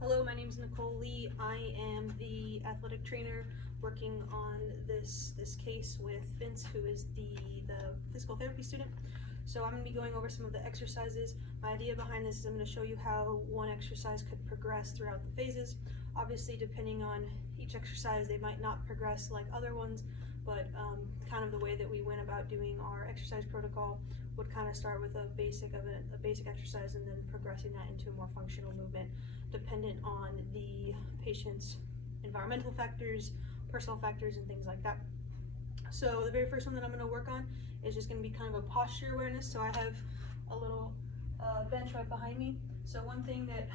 Hello, my name is Nicole Lee. I am the athletic trainer working on this case with Vince, who is the physical therapy student. So I'm going to be going over some of the exercises. My idea behind this is I'm going to show you how one exercise could progress throughout the phases. Obviously, depending on each exercise, they might not progress like other ones, but kind of the way that we went about doing our exercise protocol would kind of start with a basic exercise and then progressing that into a more functional movement, dependent on the patient's environmental factors, personal factors, and things like that. So the very first one that I'm going to work on is just going to be kind of a posture awareness. So I have a little bench right behind me. So one thing that,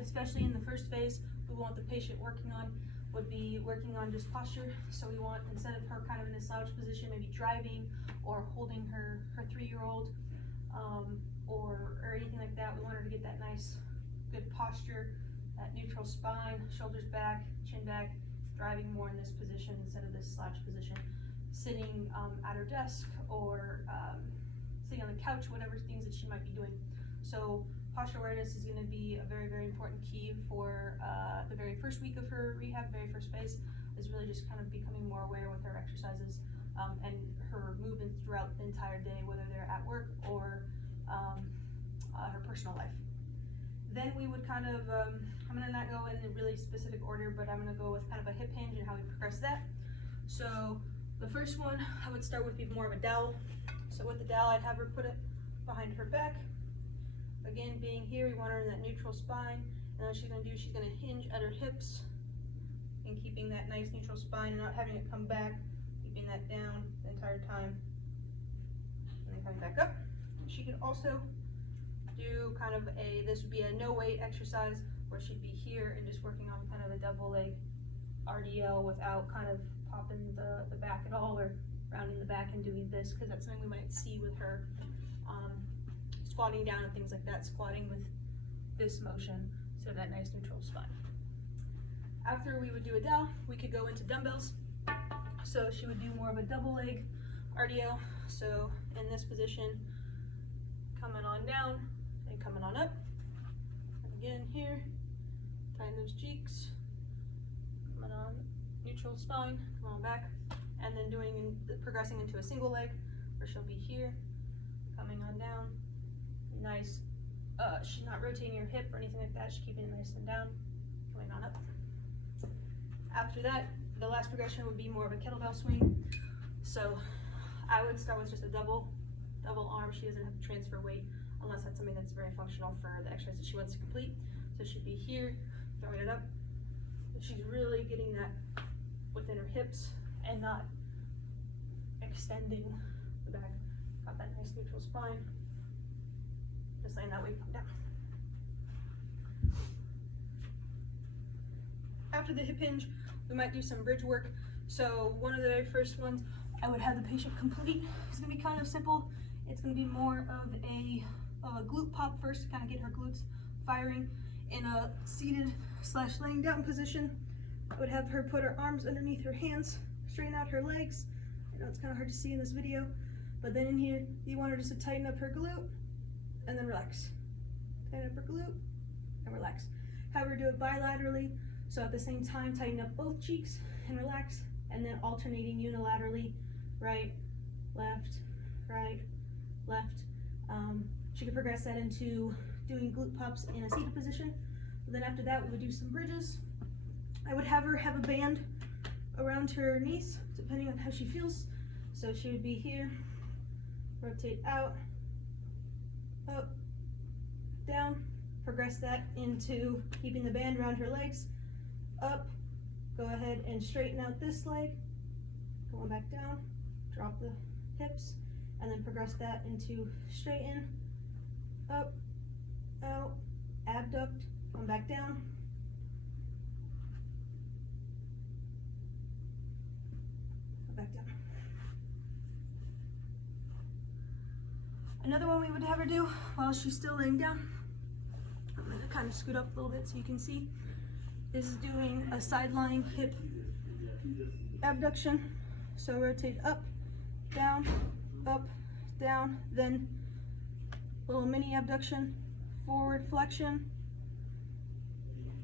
especially in the first phase, we want the patient working on would be working on just posture. So we want, instead of her kind of in a slouch position, maybe driving or holding her 3-year-old or anything like that, we want her to get that nice good posture, that neutral spine, shoulders back, chin back, driving more in this position instead of this slouch position. Sitting at her desk or sitting on the couch, whatever things that she might be doing. So posture awareness is going to be a very, very important key for the very first week of her rehab. Very first phase is really just kind of becoming more aware with her exercises and her movements throughout the entire day, whether they're at work or her personal life. Then we would kind of, I'm going to not go in a really specific order, but I'm going to go with kind of a hip hinge and how we progress that. So the first one I would start with be more of a dowel. So with the dowel, I'd have her put it behind her back. Again, being here, we want her in that neutral spine. And what she's going to do, she's going to hinge at her hips and keeping that nice neutral spine and not having it come back, keeping that down the entire time. And then coming back up. She could also do kind of this would be a no weight exercise where she'd be here and just working on kind of a double leg RDL without kind of popping the back at all or rounding the back and doing this, because that's something we might see with her squatting down and things like that, squatting with this motion, so that nice neutral spine. After we would do a dowel, we could go into dumbbells. So she would do more of a double leg RDL. So in this position, coming on down and coming on up. Again here, tying those cheeks, coming on neutral spine, come on back, and then progressing into a single leg where she'll be here, coming on down. Nice, she's not rotating her hip or anything like that, she's keeping it nice and down, coming on up. After that, the last progression would be more of a kettlebell swing. So I would start with just a double arm. She doesn't have to transfer weight unless that's something that's very functional for the exercise that she wants to complete. So she'd be here, throwing it up. She's really getting that within her hips and not extending the back. Got that nice neutral spine. Just letting that weight come down. After the hip hinge, we might do some bridge work. So one of the very first ones I would have the patient complete. It's going to be kind of simple. It's going to be more of a glute pop first to kind of get her glutes firing in a seated / laying down position. I would have her put her arms underneath her hands, straighten out her legs. I know it's kind of hard to see in this video, but then in here, you want her just to tighten up her glute and then relax. Tighten up her glute and relax. Have her do it bilaterally, so at the same time, tighten up both cheeks and relax, and then alternating unilaterally, right, left, right, left. She could progress that into doing glute pops in a seated position. And then after that, we would do some bridges. I would have her have a band around her knees, depending on how she feels. So she would be here, rotate out, up, down, progress that into keeping the band around her legs, up, go ahead and straighten out this leg, going back down, drop the hips, and then progress that into straighten, up, out, abduct, come back down, come back down. Another one we would have her do while she's still laying down, I'm going to kind of scoot up a little bit so you can see, is doing a sideline hip abduction. So rotate up, down, then little mini abduction, forward flexion,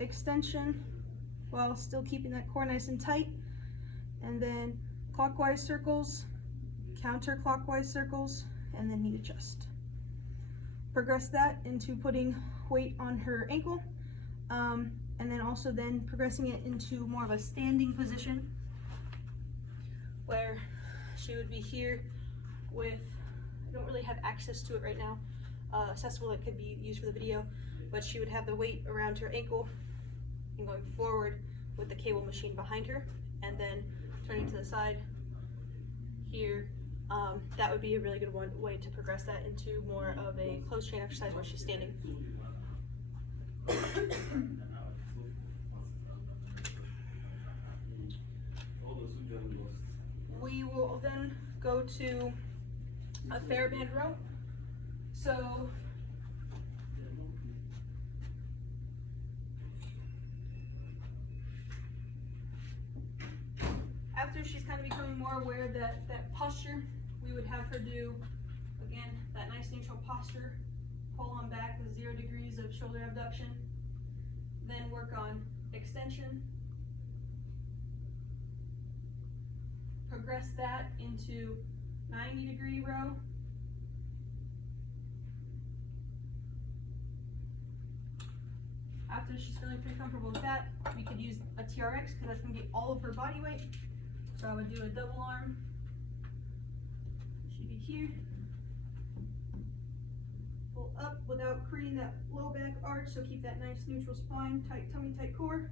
extension while still keeping that core nice and tight, and then clockwise circles, counterclockwise circles, and then knee adjust. Progress that into putting weight on her ankle, and then also then progressing it into more of a standing position where she would be here with, I don't really have access to it right now, accessible that could be used for the video, but she would have the weight around her ankle and going forward with the cable machine behind her, and then turning to the side here. That would be a really good way to progress that into more of a closed chain exercise where she's standing. We will then go to a fair band row. So after she's kind of becoming more aware that posture, we would have her do, again, that nice neutral posture, pull on back with 0 degrees of shoulder abduction, then work on extension, progress that into 90-degree row, after she's feeling pretty comfortable with that, we could use a TRX because that's going to get all of her body weight. So I would do a double arm. She'd be here. Pull up without creating that low back arch, so keep that nice neutral spine, tight tummy, tight core.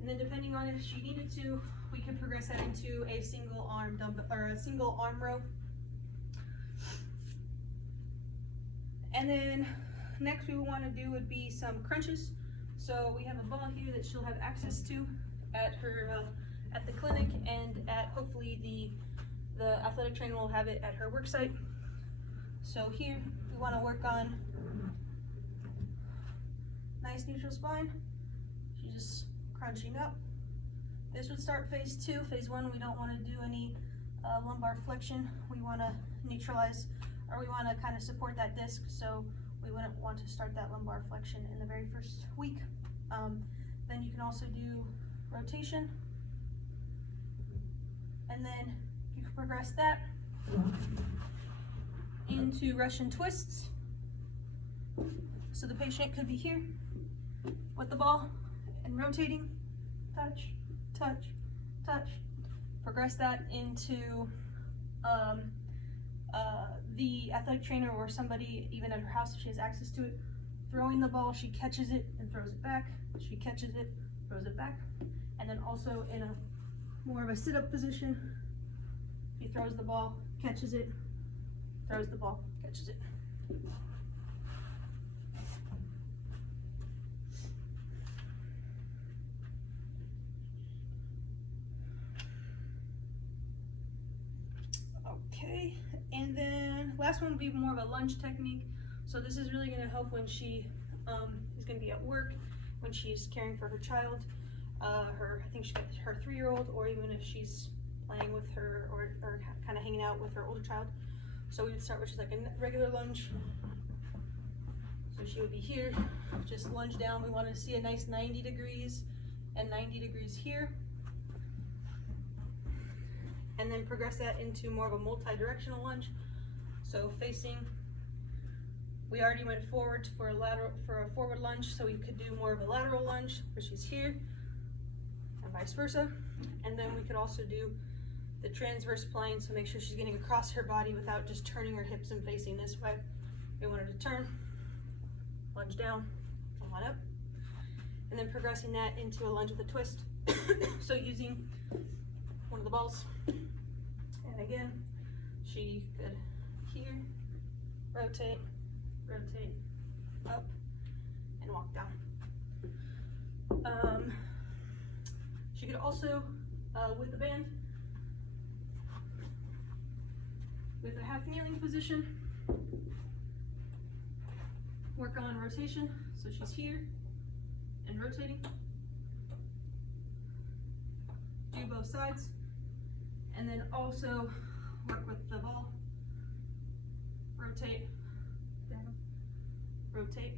And then depending on if she needed to, we could progress that into a single arm dumbbell or a single arm row. And then next we would want to do would be some crunches. So we have a ball here that she'll have access to at her at the clinic, and at hopefully the athletic trainer will have it at her work site. So here we want to work on nice neutral spine. She's just crunching up. This would start phase 2. Phase 1, we don't want to do any lumbar flexion. We want to neutralize, or we want to kind of support that disc, so we wouldn't want to start that lumbar flexion in the very first week. Then you can also do rotation, and then you can progress that into Russian twists. So the patient could be here with the ball and rotating, touch, touch, touch. Progress that into the athletic trainer or somebody even at her house if she has access to it, throwing the ball, she catches it and throws it back, she catches it, throws it back, and then also in a more of a sit-up position, she throws the ball, catches it, throws the ball, catches it. Okay, and then last one would be more of a lunge technique. So this is really going to help when she is going to be at work, when she's caring for her child, I think she's got her 3-year-old, or even if she's playing with her or kind of hanging out with her older child. So we would start with just like a regular lunge. So she would be here, just lunge down. We want to see a nice 90 degrees and 90 degrees here. And then progress that into more of a multi-directional lunge. So facing, we already went forward for a forward lunge, so we could do more of a lateral lunge where she's here, and vice versa. And then we could also do the transverse plane, so make sure she's getting across her body without just turning her hips and facing this way. We want her to turn, lunge down, on up, and then progressing that into a lunge with a twist. So using one of the balls, and again, she could here, rotate, rotate, up, and walk down. She could also, with the band, with a half kneeling position, work on rotation. So she's here and rotating. Do both sides, and then also work with the ball. Rotate, down, rotate,